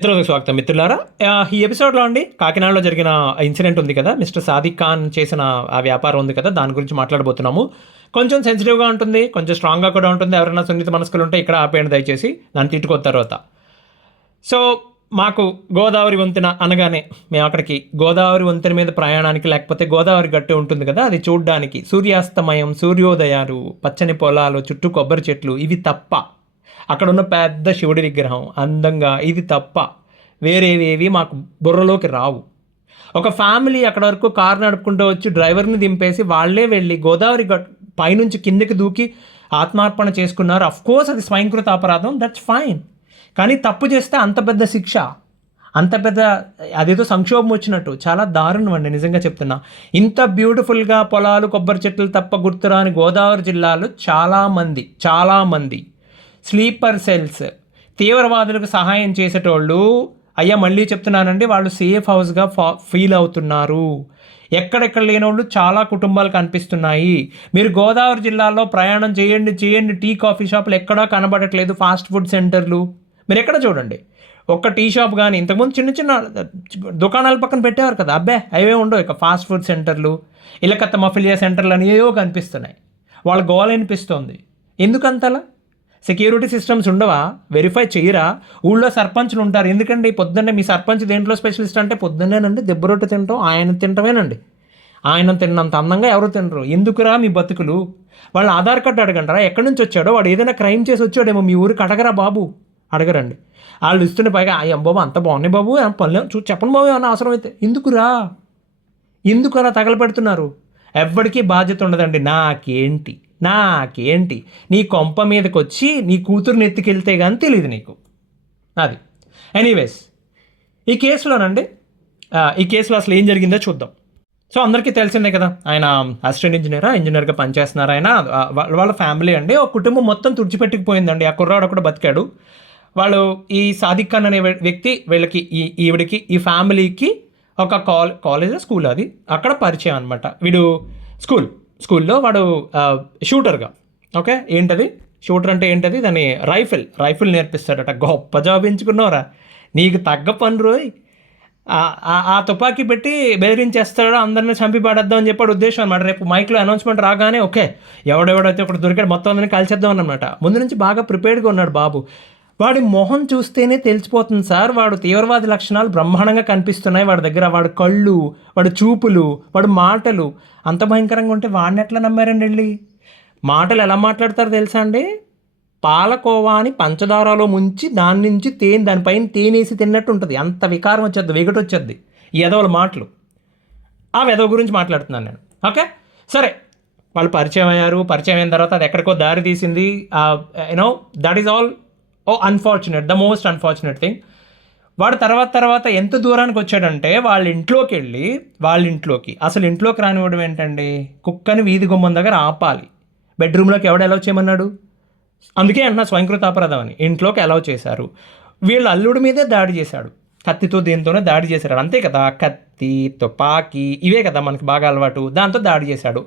మిత్రులకు స్వాగతం మిత్రులారా. ఈ ఎపిసోడ్లో అండి కాకినాడలో జరిగిన ఇన్సిడెంట్ ఉంది కదా, మిస్టర్ సాదిక్ ఖాన్ చేసిన ఆ వ్యాపారం ఉంది కదా, దాని గురించి మాట్లాడబోతున్నాము. కొంచెం సెన్సిటివ్గా ఉంటుంది, కొంచెం స్ట్రాంగ్గా కూడా ఉంటుంది. ఎవరైనా సున్నిత మనస్కులు ఉంటే ఇక్కడ ఆపేయండి దయచేసి, దాన్ని తిట్టుకున్న తర్వాత. సో మాకు గోదావరి వంతెన అనగానే మేము అక్కడికి గోదావరి వంతెన మీద ప్రయాణానికి, లేకపోతే గోదావరి గట్టి ఉంటుంది కదా, అది చూడడానికి సూర్యాస్తమయం, సూర్యోదయాలు, పచ్చని పొలాలు, చుట్టూ కొబ్బరి చెట్లు, ఇవి తప్ప అక్కడ ఉన్న పెద్ద శివుడి విగ్రహం అందంగా, ఇది తప్ప వేరేవేవి మాకు బుర్రలోకి రావు. ఒక ఫ్యామిలీ అక్కడ వరకు కారు నడుపుకుంటూ వచ్చి డ్రైవర్ని దింపేసి వాళ్ళే వెళ్ళి గోదావరి పైనుంచి కిందకి దూకి ఆత్మార్పణ చేసుకున్నారు. అఫ్కోర్స్ అది స్వయంకృత అపరాధం, దట్స్ ఫైన్. కానీ తప్పు చేస్తే అంత పెద్ద శిక్ష, అంత పెద్ద అదేదో సంక్షోభం వచ్చినట్టు చాలా దారుణం అండి, నిజంగా చెప్తున్నా. ఇంత బ్యూటిఫుల్గా పొలాలు, కొబ్బరి చెట్లు తప్ప గుర్తురాని గోదావరి జిల్లాలో చాలామంది స్లీపర్ సెల్స్, తీవ్రవాదులకు సహాయం చేసేటోళ్ళు, అయ్యా మళ్ళీ చెప్తున్నానండి, వాళ్ళు సేఫ్ హౌస్గా ఫీల్ అవుతున్నారు. ఎక్కడెక్కడ లేనోళ్ళు చాలా కుటుంబాలు కనిపిస్తున్నాయి. మీరు గోదావరి జిల్లాలో ప్రయాణం చేయండి, టీ కాఫీ షాపులు ఎక్కడా కనబడట్లేదు, ఫాస్ట్ ఫుడ్ సెంటర్లు మీరు ఎక్కడ చూడండి. ఒక్క టీ షాప్ కానీ, ఇంతకుముందు చిన్న చిన్న దుకాణాల పక్కన పెట్టేవారు కదా, అబ్బే అవే ఉండవు. ఇక ఫాస్ట్ ఫుడ్ సెంటర్లు, ఇలకత్త మఫిలియా సెంటర్లు అని ఏవో కనిపిస్తున్నాయి. వాళ్ళ గోల అనిపిస్తుంది. ఎందుకంతలా? సెక్యూరిటీ సిస్టమ్స్ ఉండవా? వెరిఫై చేయరా? ఊళ్ళో సర్పంచ్లు ఉంటారు. ఎందుకండి పొద్దున్నే మీ సర్పంచ్ దేంట్లో స్పెషలిస్ట్ అంటే పొద్దున్నేనండి దెబ్బ రొట్టె తింటాం, ఆయన తింటమేనండి. ఆయన తిన్నంత అందంగా ఎవరు తినరు. ఎందుకురా మీ బతుకులు? వాళ్ళ ఆధార్ కార్డు అడగంటారా? ఎక్కడి నుంచి వచ్చాడో, వాడు ఏదైనా క్రైమ్ చేసి వచ్చాడేమో మీ ఊరికి అడగరా బాబు, అడగరండి. వాళ్ళు ఇస్తున్న పైగా అయ్యాం బాబు అంత బాగున్నాయి బాబు, పనులు చెప్పండి బాబు ఏమన్నా అవసరమైతే. ఎందుకురా తగలపెడుతున్నారు? ఎవ్వడికి బాధ్యత ఉండదండి. నాకేంటి నీ కొంప మీదకి వచ్చి నీ కూతురుని ఎత్తుకెళ్తే కానీ తెలియదు నీకు. అది ఎనీవేస్, ఈ కేసులో అసలు ఏం జరిగిందో చూద్దాం. సో అందరికీ తెలిసిందే కదా, ఆయన అసిస్టెంట్ ఇంజనీర్గా పనిచేస్తున్నారు. ఆయన వాళ్ళ ఫ్యామిలీ అండి, ఒక కుటుంబం మొత్తం తుడిచిపెట్టుకుపోయిందండి. ఆ కుర్రాడు కూడా బతికాడు. వాళ్ళు ఈ సాదిక్ ఖాన్ అనే వ్యక్తి వీళ్ళకి ఈవిడికి ఈ ఫ్యామిలీకి ఒక స్కూల్ అది అక్కడ పరిచయం అనమాట. వీడు స్కూల్లో వాడు షూటర్గా, ఓకే ఏంటది షూటర్ అంటే ఏంటది, దాన్ని రైఫిల్ నేర్పిస్తాడట. గొప్ప జాబ్ ఎంచుకున్నావురా, నీకు తగ్గ పని రోయ్. ఆ తుపాకీ పెట్టి బెదిరించేస్తాడో, అందరినీ చంపి పడేద్దాం అని చెప్పాడు ఉద్దేశం అనమాట. రేపు మైక్లో అనౌన్స్మెంట్ రాగానే ఓకే ఎవడెవడైతే ఒకటి దొరికాడు మొత్తం అందరినీ కాల్చేద్దాం అనమాట. ముందు నుంచి బాగా ప్రిపేర్డ్గా ఉన్నాడు బాబు. వాడి మొహం చూస్తేనే తెలిసిపోతుంది సార్, వాడు తీవ్రవాది లక్షణాలు బ్రహ్మాండంగా కనిపిస్తున్నాయి వాడి దగ్గర. వాడి కళ్ళు, వాడి చూపులు, వాడి మాటలు అంత భయంకరంగా ఉంటే వాడిని ఎట్లా నమ్మారండి వెళ్ళి? మాటలు ఎలా మాట్లాడతారో తెలుసా అండి? పాలకోవా అని పంచదారలో ముంచి దాని నుంచి దానిపైన తేనేసి తిన్నట్టు ఉంటుంది. అంత వికారం వచ్చేది, వెగటొచ్చేది ఈ ఎదవల మాటలు. ఆ వెదవ గురించి మాట్లాడుతున్నాను నేను. ఓకే సరే, వాళ్ళు పరిచయం అయిన తర్వాత అది ఎక్కడికో దారి తీసింది. That is all the most unfortunate thing. వాడు తర్వాత ఎంత దూరానికి వచ్చాడంటే వాళ్ళ ఇంట్లోకి అసలు ఇంట్లోకి రానివ్వడం ఏంటండి, కుక్కని వీధి గుమ్మం దగ్గర ఆపాలి. బెడ్రూమ్లోకి ఎవడు అలౌ చేయమన్నాడు? అందుకే అంటున్నా స్వయంకృత అపరాధం అని. ఇంట్లోకి అలౌ చేశారు. వీళ్ళ అల్లుడి మీదే దాడి చేశాడు, కత్తితో దీంతోనే దాడి చేశాడు. అంతే కదా, కత్తి, తుపాకీ ఇవే కదా మనకి బాగా అలవాటు. దాంతో దాడి చేశాడు.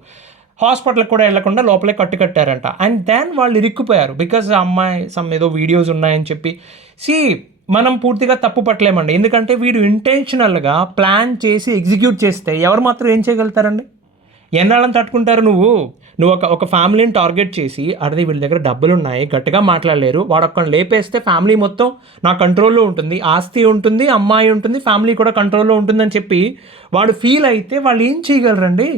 హాస్పిటల్కి కూడా వెళ్లకుండా లోపలే కట్టారంట. అండ్ దెన్ వాళ్ళు ఇరుక్కుపోయారు బికాజ్ అమ్మాయి ఏదో వీడియోస్ ఉన్నాయని చెప్పి. మనం పూర్తిగా తప్పు పట్టలేమండి, ఎందుకంటే వీడు ఇంటెన్షనల్గా ప్లాన్ చేసి ఎగ్జిక్యూట్ చేస్తే ఎవరు మాత్రం ఏం చేయగలుగుతారండి? ఎన్నాళ్ళని తట్టుకుంటారు? నువ్వు ఒక ఫ్యామిలీని టార్గెట్ చేసి అడిగి వీళ్ళ దగ్గర డబ్బులు ఉన్నాయి, గట్టిగా మాట్లాడలేరు, వాడు ఒక్కడిని లేపేస్తే ఫ్యామిలీ మొత్తం నా కంట్రోల్లో ఉంటుంది, ఆస్తి ఉంటుంది, అమ్మాయి ఉంటుంది, ఫ్యామిలీ కూడా కంట్రోల్లో ఉంటుందని చెప్పి వాడు ఫీల్ అయితే వాళ్ళు ఏం చేయగలరండి?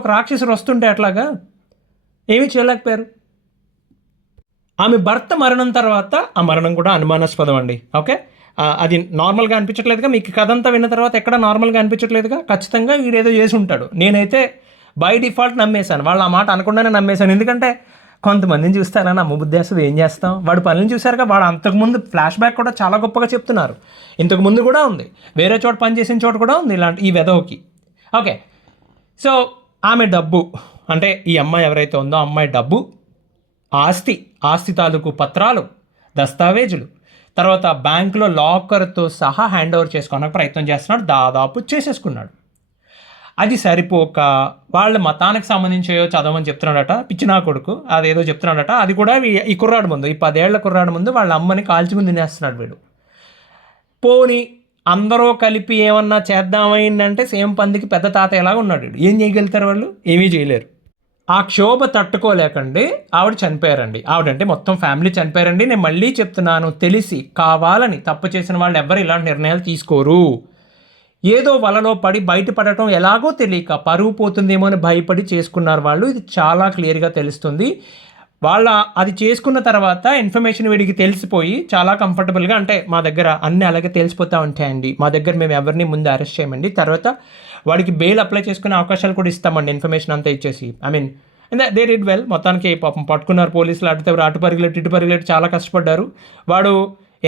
ఒక రాక్షసుడు వస్తుంటే అట్లాగా ఏమీ చేయలేకపోయారు. ఆమె భర్త మరణం తర్వాత ఆ మరణం కూడా అనుమానాస్పదం అండి. ఓకే, అది నార్మల్గా అనిపించట్లేదుగా మీకు? కథ అంతా విన్న తర్వాత ఎక్కడ నార్మల్గా అనిపించట్లేదుగా? ఖచ్చితంగా వీడేదో చేసి ఉంటాడు. నేనైతే బై డిఫాల్ట్ నమ్మేశాను, వాళ్ళు ఆ మాట అనకుండానే నమ్మేశాను. ఎందుకంటే కొంతమందిని చూస్తారా నా బుద్ధేస్తుంది, ఏం చేస్తాం? వాడు పనులను చూసారుగా, వాడు అంతకుముందు ఫ్లాష్ బ్యాక్ కూడా చాలా గొప్పగా చెప్తున్నారు. ఇంతకుముందు కూడా ఉంది, వేరే చోట పని చేసిన చోట కూడా ఉంది ఇలాంటి ఈ వెధవకి. ఓకే, సో ఆమె డబ్బు, అంటే ఈ అమ్మాయి ఎవరైతే ఉందో అమ్మాయి డబ్బు, ఆస్తి తాలూకు పత్రాలు, దస్తావేజులు, తర్వాత బ్యాంకులో లాకర్తో సహా హ్యాండ్ ఓవర్ చేసుకోవడానికి ప్రయత్నం చేస్తున్నాడు. దాదాపు చేసేసుకున్నాడు. అది సరిపోక వాళ్ళ మతానికి సంబంధించి చదవమని చెప్తున్నాడట, పిచ్చినా కొడుకు అదేదో చెప్తున్నాడట. అది కూడా ఈ కుర్రాడు ముందు, ఈ 10 ఏళ్ల కుర్రాడు ముందు వాళ్ళ అమ్మని కాల్చుకుని తినేస్తున్నాడు వీడు. పోని అందరూ కలిపి ఏమన్నా చేద్దామైందంటే సేమ్ పందికి పెద్ద తాత ఎలాగ ఉన్నాడు వీడు. ఏం చేయగలుగుతారు వాళ్ళు? ఏమీ చేయలేరు. ఆ క్షోభ తట్టుకోలేకండి ఆవిడ చనిపోయారండి. ఆవిడంటే మొత్తం ఫ్యామిలీ చనిపోయారండి. నేను మళ్ళీ చెప్తున్నాను, తెలిసి కావాలని తప్పు చేసిన వాళ్ళు ఎవ్వరు ఇలాంటి నిర్ణయాలు తీసుకోరు. ఏదో వలలో పడి బయటపడటం ఎలాగో తెలియక పరువు పోతుందేమో అని భయపడి చేసుకున్నారు వాళ్ళు. ఇది చాలా క్లియర్గా తెలుస్తుంది. వాళ్ళ అది చేసుకున్న తర్వాత ఇన్ఫర్మేషన్ వీడికి తెలిసిపోయి చాలా కంఫర్టబుల్గా, అంటే మా దగ్గర అన్నీ అలాగే తెలిసిపోతూ ఉంటాయండి, మా దగ్గర మేము ఎవరిని ముందు అరెస్ట్ చేయమండి, తర్వాత వాడికి బెయిల్ అప్లై చేసుకునే అవకాశాలు కూడా ఇస్తామండి ఇన్ఫర్మేషన్ అంతా ఇచ్చేసి. I mean they did well. మొత్తానికి పాపం పట్టుకున్నారు పోలీసులు. అటు పరిగెలెట్టి ఇటు పరిగెలెట్టి చాలా కష్టపడ్డారు. వాడు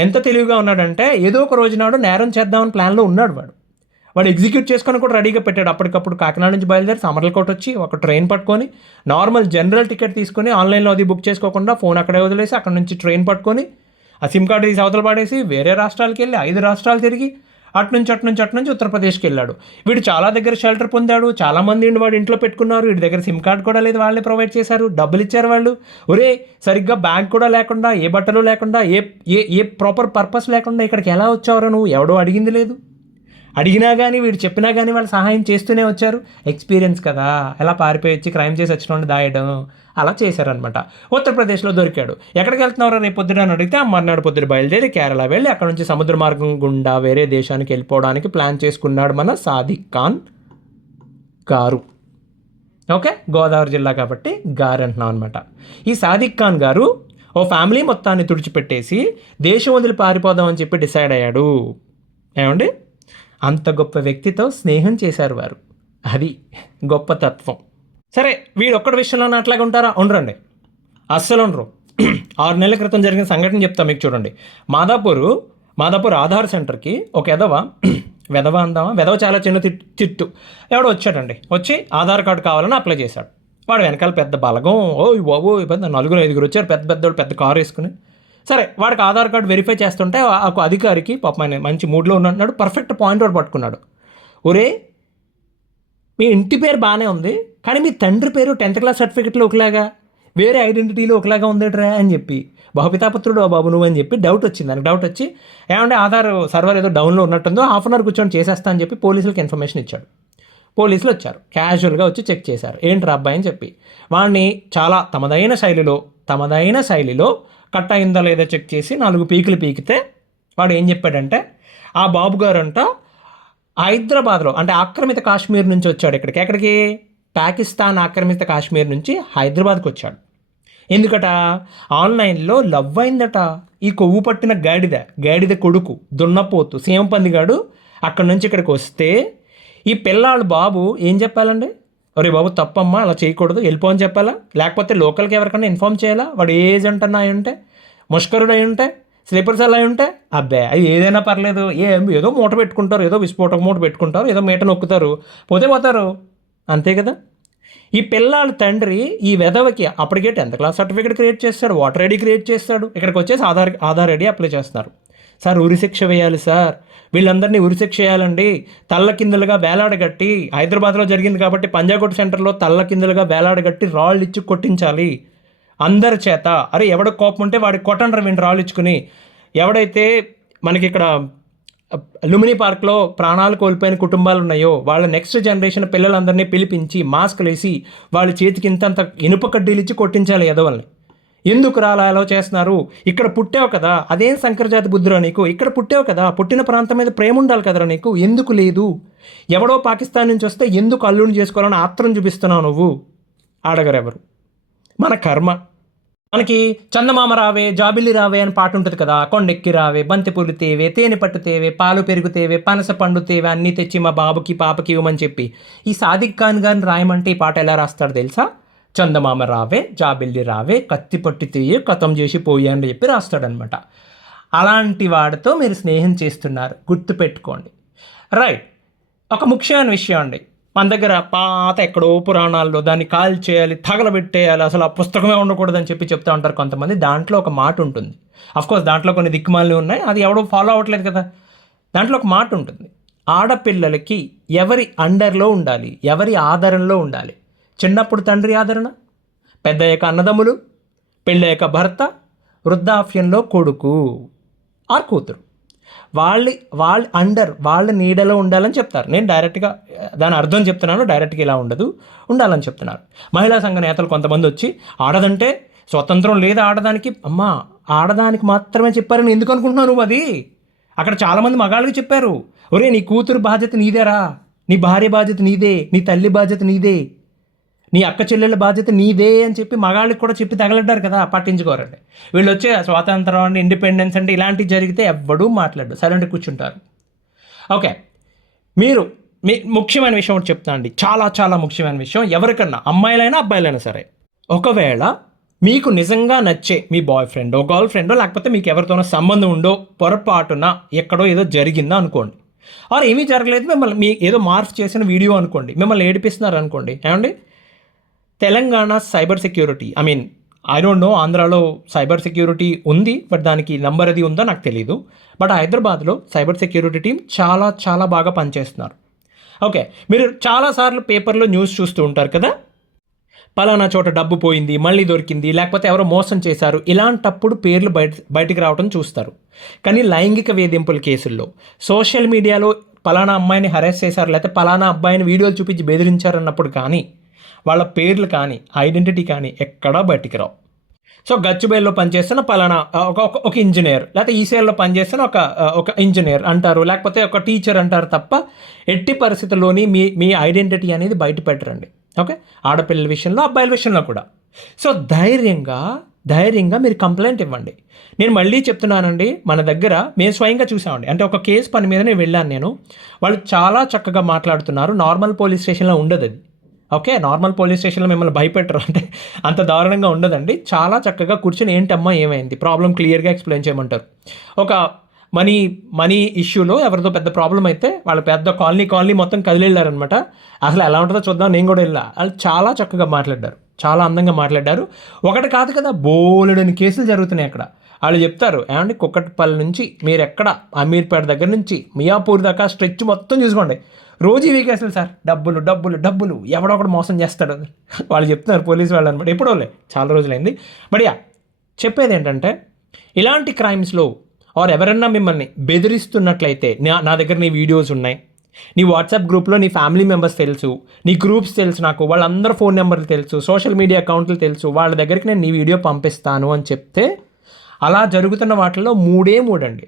ఎంత తెలివిగా ఉన్నాడంటే ఏదో ఒక రోజు నాడు నేరం చేద్దామని ప్లాన్లో ఉన్నాడు వాడు ఎగ్జిక్యూట్ చేసుకొని కూడా రెడీగా పెట్టాడు. అప్పటికప్పుడు కాకినాడ నుంచి బయలుదేరి సమర్లకోట వచ్చి ఒక ట్రైన్ పట్టుకొని నార్మల్ జనరల్ టికెట్ తీసుకొని ఆన్లైన్లో అది బుక్ చేసుకోకుండా ఫోన్ అక్కడే వదిలేసి అక్కడ నుంచి ట్రైన్ పట్టుకొని ఆ సిమ్ కార్డు తీసి అవతల పాడేసి వేరే రాష్ట్రాలకు వెళ్ళి 5 రాష్ట్రాలు తిరిగి అటు నుంచి ఉత్తరప్రదేశ్కి వెళ్ళాడు. వీడు చాలా దగ్గర షెల్టర్ పొందాడు. చాలామంది వాడు ఇంట్లో పెట్టుకున్నారు. వీడి దగ్గర సిమ్ కార్డు కూడా లేదు, వాళ్ళే ప్రొవైడ్ చేశారు, డబ్బులు ఇచ్చారు వాళ్ళు. ఒరే సరిగ్గా బ్యాంక్ కూడా లేకుండా, ఏ బట్టలు లేకుండా, ఏ ప్రాపర్ పర్పస్ లేకుండా ఇక్కడికి ఎలా వచ్చావరా నువ్వు? ఎవడో అడిగింది లేదు. అడిగినా కానీ వీడు చెప్పినా కానీ వాళ్ళు సహాయం చేస్తూనే వచ్చారు. ఎక్స్పీరియన్స్ కదా, ఎలా పారిపోయి వచ్చి క్రైమ్ చేసి వచ్చిన వాళ్ళు దాయడం అలా చేశారనమాట. ఉత్తరప్రదేశ్లో దొరికాడు. ఎక్కడికి వెళ్తున్నారో రేపు పొద్దున అని అడిగితే మర్నాడు పొద్దున బయలుదేరి కేరళ వెళ్ళి అక్కడ నుంచి సముద్ర మార్గం గుండా వేరే దేశానికి వెళ్ళిపోవడానికి ప్లాన్ చేసుకున్నాడు మన సాదిక్ ఖాన్ గారు. ఓకే, గోదావరి జిల్లా కాబట్టి గారు అంటున్నాం అనమాట. ఈ సాదిక్ ఖాన్ గారు ఓ ఫ్యామిలీ మొత్తాన్ని తుడిచిపెట్టేసి దేశం వదిలి పారిపోదామని చెప్పి డిసైడ్ అయ్యాడు. ఏమండి, అంత గొప్ప వ్యక్తితో స్నేహం చేశారు వారు. అది గొప్ప తత్వం. సరే, వీడు ఒక్కడి విషయంలో అట్లాగే ఉంటారా? ఉండరండి, అస్సలు ఉండరు. 6 నెలల క్రితం జరిగిన సంఘటన చెప్తా మీకు. చూడండి, మాదాపూర్ ఆధార్ సెంటర్కి ఒక వెధవ చాలా చిన్న తిట్టు ఎవడో వచ్చాడండి. వచ్చి ఆధార్ కార్డు కావాలని అప్లై చేశాడు. వాడు వెనకాల పెద్ద బలగం, పెద్ద 4-5 వచ్చారు, పెద్ద కారు వేసుకుని. సరే, వాడికి ఆధార్ కార్డు వెరిఫై చేస్తుంటే ఒక అధికారికి పాపం ఆయన మంచి మూడ్లో ఉన్నట్టున్నాడు, పర్ఫెక్ట్ పాయింట్ వాడు పట్టుకున్నాడు. ఒరే, మీ ఇంటి పేరు బాగానే ఉంది, కానీ మీ తండ్రి పేరు 10th క్లాస్ సర్టిఫికెట్లో ఒకలాగా, వేరే ఐడెంటిటీలో ఒకలాగా ఉందేట్రా అని చెప్పి, బహుపితాపుత్రుడు బాబు నువ్వు అని చెప్పి డౌట్ వచ్చింది. దానికి డౌట్ వచ్చి ఏమంటే ఆధార్ సర్వర్ ఏదో డౌన్లో ఉన్నట్టుందో, హాఫ్ అన్ అవర్ కూర్చొని చేసేస్తా అని చెప్పి పోలీసులకు ఇన్ఫర్మేషన్ ఇచ్చాడు. పోలీసులు వచ్చారు, క్యాజువల్గా వచ్చి చెక్ చేశారు. ఏంట్రా అబ్బాయి అని చెప్పి వాడిని చాలా తమదైన శైలిలో కట్ అయిందా లేదా చెక్ చేసి 4 పీకులు పీకితే వాడు ఏం చెప్పాడంటే, ఆ బాబు గారు అంట హైదరాబాద్లో, అంటే ఆక్రమిత కాశ్మీర్ నుంచి వచ్చాడు. ఎక్కడికి పాకిస్తాన్ ఆక్రమిత కాశ్మీర్ నుంచి హైదరాబాద్కి వచ్చాడు. ఎందుకట? ఆన్లైన్లో లవ్ అయిందట. ఈ కొవ్వు పట్టిన గాడిద కొడుకు దున్నపోతు సీమంపందిగాడు అక్కడి నుంచి ఇక్కడికి వస్తే ఈ పిల్లాడు బాబు ఏం చెప్పాలండి? ఒరే బాబు తప్పమ్మా, అలా చేయకూడదు, వెళ్ళిపోని చెప్పాలా? లేకపోతే లోకల్కి ఎవరికైనా ఇన్ఫామ్ చేయాలా? వాడు ఏజ్ అంటున్నా అయి ఉంటే, ముష్కరుడు అయి ఉంటే, స్లీపర్స్ అలా అయి ఉంటే, అబ్బే అది ఏదైనా పర్లేదు, ఏదో మూట పెట్టుకుంటారు, ఏదో విస్ఫోటక మూట పెట్టుకుంటారు, ఏదో మీట నొక్కుతారు, పోతారు, అంతే కదా. ఈ పిల్లాడు తండ్రి ఈ వెధవకి అప్పటికే 10th క్లాస్ సర్టిఫికేట్ క్రియేట్ చేస్తాడు, వాటర్ ఐడి క్రియేట్ చేస్తాడు, ఇక్కడికి వచ్చేసి ఆధార్ ఐడి అప్లై చేస్తున్నారు. సార్ ఉరిశిక్ష వేయాలి సార్, వీళ్ళందరినీ ఉరిశిక్ష చేయాలండి, తల్లకిందులుగా వేలాడగట్టి, హైదరాబాద్లో జరిగింది కాబట్టి పంజాగుట్ట సెంటర్లో తల్లకిందులుగా వేలాడగట్టి రాళ్ళు ఇచ్చి కొట్టించాలి అందరి చేత. అరే ఎవడ కోపం ఉంటే వాడికి కొట్టండ్ర వీడిని రాళ్ళు ఇచ్చుకుని. ఎవడైతే మనకి ఇక్కడ లుమినీ పార్క్లో ప్రాణాలు కోల్పోయిన కుటుంబాలు ఉన్నాయో వాళ్ళ నెక్స్ట్ జనరేషన్ పిల్లలందరినీ పిలిపించి మాస్కులు వేసి వాళ్ళ చేతికి ఇంతంత ఇనుప కడ్డీలు ఇచ్చి కొట్టించాలి ఎదవల్ని. ఎందుకు రాలా ఎలా చేస్తున్నారు? ఇక్కడ పుట్టావు కదా, అదేం సంకరజాతి బుద్ధిరా నీకు? ఇక్కడ పుట్టావు కదా, పుట్టిన ప్రాంతం మీద ప్రేమ ఉండాలి కదరా నీకు, ఎందుకు లేదు? ఎవడో పాకిస్తాన్ నుంచి వస్తే ఎందుకు అల్లుని చేసుకోవాలని ఆత్రం చూపిస్తున్నావు నువ్వు? అడగరెవరు. మన కర్మ. మనకి చందమామ రావే జాబిల్లి రావే అని పాట ఉంటుంది కదా, కొండెక్కి రావే, బంతిపూలు తేవే, తేనె పట్టు తేవే, పాలు పెరుగు తేవే, పనస పండు తేవే, అన్నీ తెచ్చి మా బాబుకి పాపకి ఇవ్వమని చెప్పి ఈ సాదిక్ ఖాన్ గారిని రాయమంటే ఈ పాట ఎలా రాస్తాడు తెలుసా? చందమామ రావే జాబిల్లి రావే, కత్తి పట్టి తీయ కథం చేసి పోయా అని చెప్పి రాస్తాడనమాట. అలాంటి వాడితో మీరు స్నేహం చేస్తున్నారు, గుర్తుపెట్టుకోండి. రైట్, ఒక ముఖ్యమైన విషయం అండి. మన దగ్గర పాత ఎక్కడో పురాణాల్లో దాన్ని కాల్ చేయాలి, తగలబెట్టేయాలి, అసలు ఆ పుస్తకమే ఉండకూడదని చెప్పి చెప్తూ ఉంటారు కొంతమంది. దాంట్లో ఒక మాట ఉంటుంది. అఫ్కోర్స్ దాంట్లో కొన్ని దిక్కుమాలు ఉన్నాయి, అది ఎవడో ఫాలో అవ్వట్లేదు కదా. దాంట్లో ఒక మాట ఉంటుంది, ఆడపిల్లలకి ఎవరి అండర్లో ఉండాలి, ఎవరి ఆదరణలో ఉండాలి. చిన్నప్పుడు తండ్రి ఆదరణ, పెద్దయ్యాక అన్నదమ్ములు, పెళ్ళయ్యాక భర్త, వృద్ధాప్యంలో కొడుకు ఆర్ కూతురు. వాళ్ళ నీడలో ఉండాలని చెప్తారు. నేను డైరెక్ట్గా దాని అర్థం చెప్తున్నాను, డైరెక్ట్గా ఇలా ఉండదు, ఉండాలని చెప్తున్నారు. మహిళా సంఘ నేతలు కొంతమంది వచ్చి ఆడదంటే స్వతంత్రం లేదా ఆడదానికి, అమ్మా ఆడదానికి మాత్రమే చెప్పారని ఎందుకు అనుకుంటున్నావు నువ్వు? అది అక్కడ చాలామంది మగాళ్ళకి చెప్పారు, ఒరే నీ కూతురు బాధ్యత నీదేరా, నీ భార్య బాధ్యత నీదే, నీ తల్లి బాధ్యత నీదే, నీ అక్క చెల్లెళ్ళ బాధ్యత నీదే అని చెప్పి మగాళ్ళకి కూడా చెప్పి తగలడ్డారు కదా, పట్టించుకోరండి. వీళ్ళు వచ్చే స్వాతంత్రం అంటే, ఇండిపెండెన్స్ అంటే ఇలాంటివి జరిగితే ఎవ్వడూ మాట్లాడు, సైలెంట్ కూర్చుంటారు. ఓకే, మీరు మీ ముఖ్యమైన విషయం ఒకటి చెప్తాను అండి, చాలా చాలా ముఖ్యమైన విషయం. ఎవరికన్నా అమ్మాయిలైనా అబ్బాయిలైనా సరే, ఒకవేళ మీకు నిజంగా నచ్చే మీ బాయ్ ఫ్రెండో గర్ల్ ఫ్రెండో లేకపోతే మీకు ఎవరితోనో సంబంధం ఉండో పొరపాటున ఎక్కడో ఏదో జరిగిందో అనుకోండి, ఆర్ ఏమీ జరగలేదు, మిమ్మల్ని మీ ఏదో మార్ఫ్ చేసిన వీడియో అనుకోండి, మిమ్మల్ని ఏడిపిస్తున్నారు అనుకోండి, ఏమండి Telangana cyber security, I don't know ఆంధ్రాలో సైబర్ సెక్యూరిటీ ఉంది, బట్ దానికి నంబర్ అది ఉందో నాకు తెలియదు. బట్ హైదరాబాద్లో సైబర్ సెక్యూరిటీ టీం చాలా చాలా బాగా పనిచేస్తున్నారు. ఓకే, మీరు చాలాసార్లు పేపర్లో న్యూస్ చూస్తూ ఉంటారు కదా, పలానా చోట డబ్బు పోయింది, మళ్ళీ దొరికింది, లేకపోతే ఎవరో మోసం చేశారు, ఇలాంటప్పుడు పేర్లు బయటికి రావడం చూస్తారు. కానీ లైంగిక వేధింపుల కేసుల్లో సోషల్ మీడియాలో పలానా అమ్మాయిని హెరాస్ చేశారు, లేకపోతే పలానా అబ్బాయిని వీడియోలు చూపించి బెదిరించారన్నప్పుడు కానీ వాళ్ళ పేర్లు కానీ ఐడెంటిటీ కానీ ఎక్కడా బయటికి రావు. సో గచ్చిబౌలిలో పనిచేస్తున్న పలానా ఒక ఇంజనీర్, లేకపోతే ఈసీఎల్లో పనిచేస్తున్న ఒక ఇంజనీర్ అంటారు, లేకపోతే ఒక టీచర్ అంటారు తప్ప ఎట్టి పరిస్థితుల్లోని మీ ఐడెంటిటీ అనేది బయట పెట్టరండి. ఓకే, ఆడపిల్లల విషయంలో అబ్బాయిల విషయంలో కూడా. సో ధైర్యంగా మీరు కంప్లైంట్ ఇవ్వండి. నేను మళ్ళీ చెప్తున్నానండి, మన దగ్గర మేము స్వయంగా చూసామండి. అంటే ఒక కేసు పని మీద నేను వెళ్ళాను. వాళ్ళు చాలా చక్కగా మాట్లాడుతున్నారు. నార్మల్ పోలీస్ స్టేషన్లో ఉండదు అది. ఓకే, నార్మల్ పోలీస్ స్టేషన్లో మిమ్మల్ని భయపెట్టరు, అంటే అంత దారుణంగా ఉండదండి. చాలా చక్కగా కూర్చొని ఏంటమ్మా ఏమైంది, ప్రాబ్లం క్లియర్గా ఎక్స్ప్లెయిన్ చేయమంటారు. ఒక మనీ ఇష్యూలో ఎవరితో పెద్ద ప్రాబ్లం అయితే వాళ్ళు పెద్ద కాలనీ మొత్తం కదిలిళ్ళారనమాట. అసలు ఎలా ఉంటుందో చూద్దాం, నేను కూడా వెళ్ళా. వాళ్ళు చాలా చక్కగా మాట్లాడారు, చాలా అందంగా మాట్లాడారు. ఒకటి కాదు కదా, బోలెడని కేసులు జరుగుతున్నాయి అక్కడ. వాళ్ళు చెప్తారు, ఏమండి కుక్కట్పల్లి నుంచి మీరు ఎక్కడ అమీర్పేట దగ్గర నుంచి మియాపూర్ దాకా స్ట్రెచ్ మొత్తం చూసుకోండి, రోజు ఇవి కేసులు సార్, డబ్బులు ఎవడొకడు మోసం చేస్తాడు వాళ్ళు చెప్తున్నారు, పోలీసు వాళ్ళు అనమాట. ఎప్పుడోలే, చాలా రోజులైంది. బట్ చెప్పేది ఏంటంటే, ఇలాంటి క్రైమ్స్లో ఆర్ ఎవరన్నా మిమ్మల్ని బెదిరిస్తున్నట్లయితే, నా దగ్గర నీ వీడియోస్ ఉన్నాయి, నీ వాట్సాప్ గ్రూప్లో నీ ఫ్యామిలీ మెంబర్స్ తెలుసు, నీ గ్రూప్స్ తెలుసు, నాకు వాళ్ళందరూ ఫోన్ నెంబర్లు తెలుసు, సోషల్ మీడియా అకౌంట్లు తెలుసు, వాళ్ళ దగ్గరికి నేను నీ వీడియో పంపిస్తాను అని చెప్తే, అలా జరుగుతున్న వాటిల్లో మూడండి.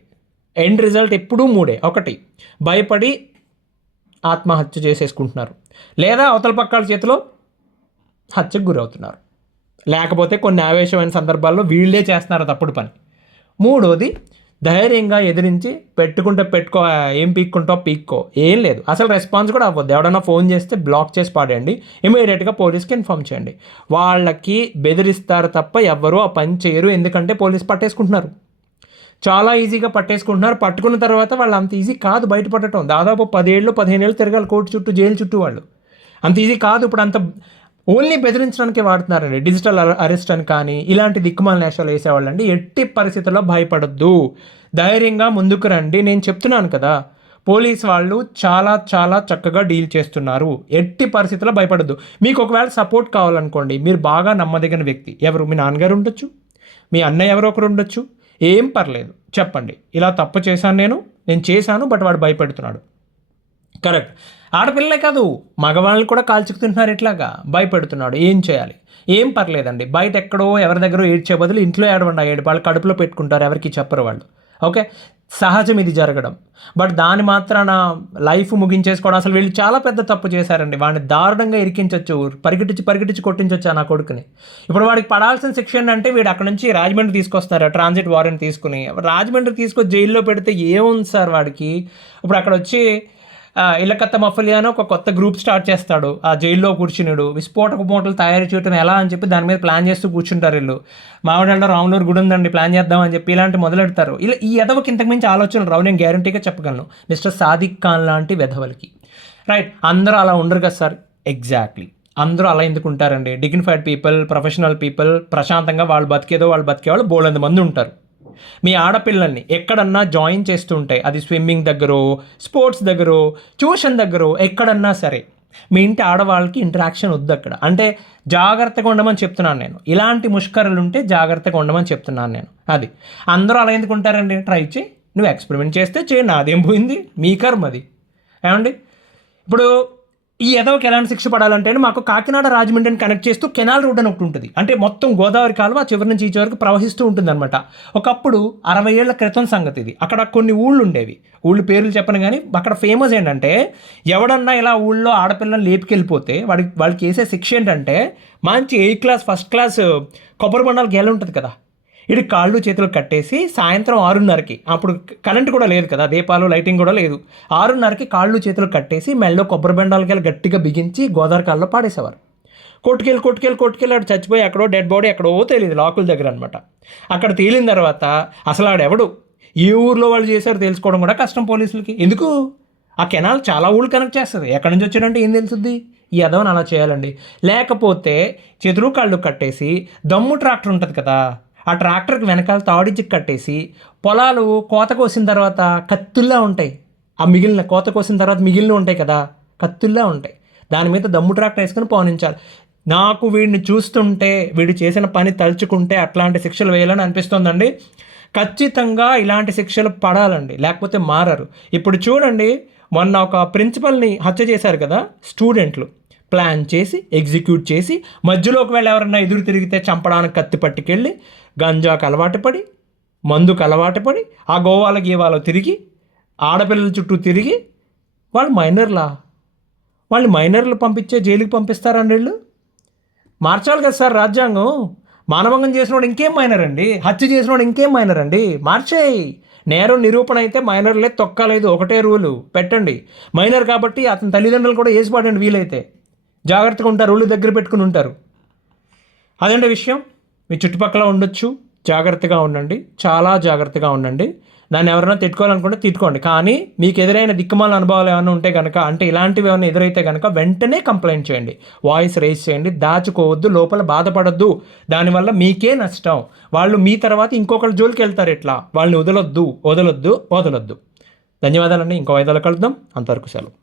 ఎండ్ రిజల్ట్ ఎప్పుడూ మూడే. ఒకటి, భయపడి ఆత్మహత్య చేసేసుకుంటున్నారు, లేదా అవతల పక్కల చేతిలో హత్యకు గురవుతున్నారు, లేకపోతే కొన్ని ఆవేశమైన సందర్భాల్లో వీళ్ళే చేస్తున్నారు తప్పుడు పని. మూడోది, ధైర్యంగా ఎదిరించి పెట్టుకో, ఏం పీక్కో, ఏం లేదు, అసలు రెస్పాన్స్ కూడా అవ్వద్దు. ఎవడన్నా ఫోన్ చేస్తే బ్లాక్ చేసి పాడేయండి, ఇమీడియట్గా పోలీస్కి ఇన్ఫామ్ చేయండి. వాళ్ళకి బెదిరిస్తారు తప్ప ఎవ్వరూ ఆ పని చేయరు, ఎందుకంటే పోలీస్ పట్టేసుకుంటున్నారు, చాలా ఈజీగా పట్టేసుకుంటున్నారు. పట్టుకున్న తర్వాత వాళ్ళు అంత ఈజీ కాదు బయటపడటం. దాదాపు 10-15 ఏళ్ళు తిరగాలి కోర్టు చుట్టూ, జైలు చుట్టూ. వాళ్ళు అంత ఈజీ కాదు. ఇప్పుడు అంత ఓన్లీ బెదిరించడానికి వాడుతున్నారండి, డిజిటల్ అరెస్ట్ అని కానీ ఇలాంటి దిక్కుమాల నేషాలు వేసేవాళ్ళండి. ఎట్టి పరిస్థితుల్లో భయపడద్దు, ధైర్యంగా ముందుకు రండి. నేను చెప్తున్నాను కదా, పోలీస్ వాళ్ళు చాలా చాలా చక్కగా డీల్ చేస్తున్నారు. ఎట్టి పరిస్థితుల్లో భయపడద్దు. మీకు ఒకవేళ సపోర్ట్ కావాలనుకోండి, మీరు బాగా నమ్మదగిన వ్యక్తి ఎవరు, మీ నాన్నగారు ఉండొచ్చు, మీ అన్నయ్య ఎవరో ఒకరు ఉండొచ్చు, ఏం పర్లేదు, చెప్పండి, ఇలా తప్పు చేశాను, నేను చేశాను, బట్ వాడు భయపెడుతున్నాడు. కరెక్ట్, ఆడపిల్లలే కాదు మగవాళ్ళని కూడా కాల్చుకుతుంటున్నారు, ఇట్లాగా భయపెడుతున్నాడు, ఏం చేయాలి? ఏం పర్లేదండి, బయట ఎక్కడో ఎవరి దగ్గర ఏడ్చే బదులు ఇంట్లో ఏడవండి. వాళ్ళు కడుపులో పెట్టుకుంటారు, ఎవరికి చెప్పరు వాళ్ళు. ఓకే, సహజం ఇది జరగడం. బట్ దాని మాత్రాన లైఫ్ ముగించేసుకోవడం, అసలు వీళ్ళు చాలా పెద్ద తప్పు చేశారండి. వాడిని దారుణంగా ఇరికించవచ్చు, పరిగెట్టించి కొట్టించవచ్చు నా కొడుకుని. ఇప్పుడు వాడికి పడాల్సిన శిక్ష ఏంటంటే, వీడు అక్కడ నుంచి రాజమండ్రి తీసుకొస్తారు, ట్రాన్సిట్ వారెంట్ తీసుకుని రాజమండ్రి తీసుకొచ్చి జైల్లో పెడితే ఏముంది సార్ వాడికి? ఇప్పుడు అక్కడ వచ్చి ఇళ్ళకత్త మఫలి అని ఒక కొత్త గ్రూప్ స్టార్ట్ చేస్తాడు, ఆ జైల్లో కూర్చున్నాడు, విస్ఫోటక మూటలు తయారు చేయడం ఎలా అని చెప్పి దాని మీద ప్లాన్ చేస్తూ కూర్చుంటారు. వీళ్ళు మామిడాళ్ళలో రాములూరు గుడి ఉందండి, ప్లాన్ చేద్దామని చెప్పి ఇలాంటి మొదలెడతారు. ఇలా ఈ ఎదవకి ఇంతకు మించి ఆలోచనలు రావు, నేను గ్యారంటీగా చెప్పగలను, మిస్టర్ సాదిక్ ఖాన్ లాంటి వెధవలకి. రైట్, అందరూ అలా ఉండరు కదా సార్? ఎగ్జాక్ట్లీ, అందరూ అలా ఎందుకు ఉంటారండి? డిగ్నిఫైడ్ పీపుల్, ప్రొఫెషనల్ పీపుల్, ప్రశాంతంగా వాళ్ళు బతికేవాళ్ళు బోలెంత మంది ఉంటారు. మీ ఆడపిల్లల్ని ఎక్కడన్నా జాయిన్ చేస్తుంటే, అది స్విమ్మింగ్ దగ్గర, స్పోర్ట్స్ దగ్గర, ట్యూషన్ దగ్గర, ఎక్కడన్నా సరే మీ ఇంటి ఆడవాళ్ళకి ఇంటరాక్షన్ వద్దు అక్కడ. అంటే జాగ్రత్తగా ఉండమని చెప్తున్నాను నేను. ఇలాంటి ముష్కరులు ఉంటే జాగ్రత్తగా ఉండమని చెప్తున్నాను నేను. అది అందరూ అలా ఎందుకు ఉంటారండి? ట్రై చేయి, నువ్వు ఎక్స్పెరిమెంట్ చేస్తే చేయి, నాదేం పోయింది, మీ కర్మ అది. ఏమండి ఇప్పుడు ఈ ఎదవకి ఎలాంటి శిక్ష పడాలంటే మాకు కాకినాడ రాజమండ్రిని కనెక్ట్ చేస్తూ కెనాల్ రోడ్ అని ఒకటి ఉంటుంది. అంటే మొత్తం గోదావరి కాలువ చివరి నుంచి ఈ చివరికి ప్రవహిస్తూ ఉంటుంది అనమాట. ఒకప్పుడు 60 ఏళ్ల క్రితం సంగతి ఇది. అక్కడ కొన్ని ఊళ్ళు ఉండేవి, ఊళ్ళు పేర్లు చెప్పను కానీ అక్కడ ఫేమస్ ఏంటంటే ఎవడన్నా ఇలా ఊళ్ళో ఆడపిల్లని లేపుకెళ్ళిపోతే వాళ్ళకి వేసే శిక్ష ఏంటంటే మంచి 8th క్లాస్ 1st క్లాస్ కొబ్బరి బండాలు గేల ఉంటుంది కదా, ఇది కాళ్ళు చేతులు కట్టేసి సాయంత్రం 6:30కి, అప్పుడు కరెంట్ కూడా లేదు కదా, దీపాలు లైటింగ్ కూడా లేదు, 6:30కి కాళ్ళు చేతులు కట్టేసి మెళ్ళో కొబ్బరి బెండాలకి గట్టిగా బిగించి గోదావరి కాల్లో పాడేసేవారు. కొట్టుకెళ్ళి ఆడు చచ్చిపోయి ఎక్కడో డెడ్ బాడీ ఎక్కడో తెలియదు లోకల్ దగ్గర అనమాట. అక్కడ తేలిన తర్వాత అసలు ఆడెవడు, ఏ ఊర్లో వాళ్ళు చేశారు తెలుసుకోవడం కూడా కష్టం పోలీసులకి. ఎందుకు, ఆ కెనాల్ చాలా ఊళ్ళు కనెక్ట్ చేస్తుంది, ఎక్కడి నుంచి వచ్చాడంటే ఏం తెలుస్తుంది. ఈ అదవని అలా చేయాలండి. లేకపోతే చేతులు కాళ్ళు కట్టేసి దమ్ము ట్రాక్టర్ ఉంటుంది కదా, ఆ ట్రాక్టర్కి వెనకాల తాడిచ్చి కట్టేసి పొలాలు కోత కోసిన తర్వాత కత్తుల్లా ఉంటాయి, ఆ మిగిలిన కోత కోసిన తర్వాత మిగిలిన ఉంటాయి కదా, కత్తుల్లా ఉంటాయి, దాని మీద దమ్ము ట్రాక్టర్ వేసుకొని పవనించాలి. నాకు వీడిని చూస్తుంటే, వీడు చేసిన పని తలుచుకుంటే అట్లాంటి శిక్షలు వేయాలని అనిపిస్తుందండి. ఖచ్చితంగా ఇలాంటి శిక్షలు పడాలండి, లేకపోతే మారరు. ఇప్పుడు చూడండి, మొన్న ఒక ప్రిన్సిపల్ని హత్య చేశారు కదా, స్టూడెంట్లు ప్లాన్ చేసి ఎగ్జిక్యూట్ చేసి మధ్యలోకి వెళ్ళి ఎవరన్నా ఎదురు తిరిగితే చంపడానికి కత్తి పట్టుకెళ్ళి గంజాకు అలవాటు పడి మందుకు అలవాటు పడి ఆ గోవాల గీవాలో తిరిగి ఆడపిల్లల చుట్టూ తిరిగి వాళ్ళు మైనర్లు పంపించే జైలుకి పంపిస్తారండి. వీళ్ళు మార్చాలి కదా సార్ రాజ్యాంగం. మానభంగం చేసినోడు ఇంకేం మైనర్ అండి, హత్య చేసినోడు ఇంకేం మైనర్ అండి, మార్చేయి. నేరం నిరూపణ అయితే మైనర్ లేదు, తొక్కలేదు, ఒకటే రూలు పెట్టండి. మైనర్ కాబట్టి అతని తల్లిదండ్రులు కూడా వేసి పడండి, వీలైతే జాగ్రత్తగా ఉంటారు, రూళ్ళు దగ్గర పెట్టుకుని ఉంటారు. అదండి విషయం. మీ చుట్టుపక్కల ఉండొచ్చు, జాగ్రత్తగా ఉండండి, చాలా జాగ్రత్తగా ఉండండి. దాన్ని ఎవరైనా తిట్టుకోవాలనుకుంటే తిట్టుకోండి, కానీ మీకు ఎదురైన దిక్కుమాల అనుభవాలు ఏమైనా ఉంటే కనుక, అంటే ఇలాంటివి ఏమైనా ఎదురైతే కనుక వెంటనే కంప్లైంట్ చేయండి, వాయిస్ రేస్ చేయండి, దాచుకోవద్దు, లోపల బాధపడద్దు. దానివల్ల మీకే నష్టం. వాళ్ళు మీ తర్వాత ఇంకొకరి జోలికి వెళ్తారు, ఇట్లా వాళ్ళని వదలొద్దు. ధన్యవాదాలండి. ఇంకో 5 కలుద్దాం. అంతవరకు సెలవు.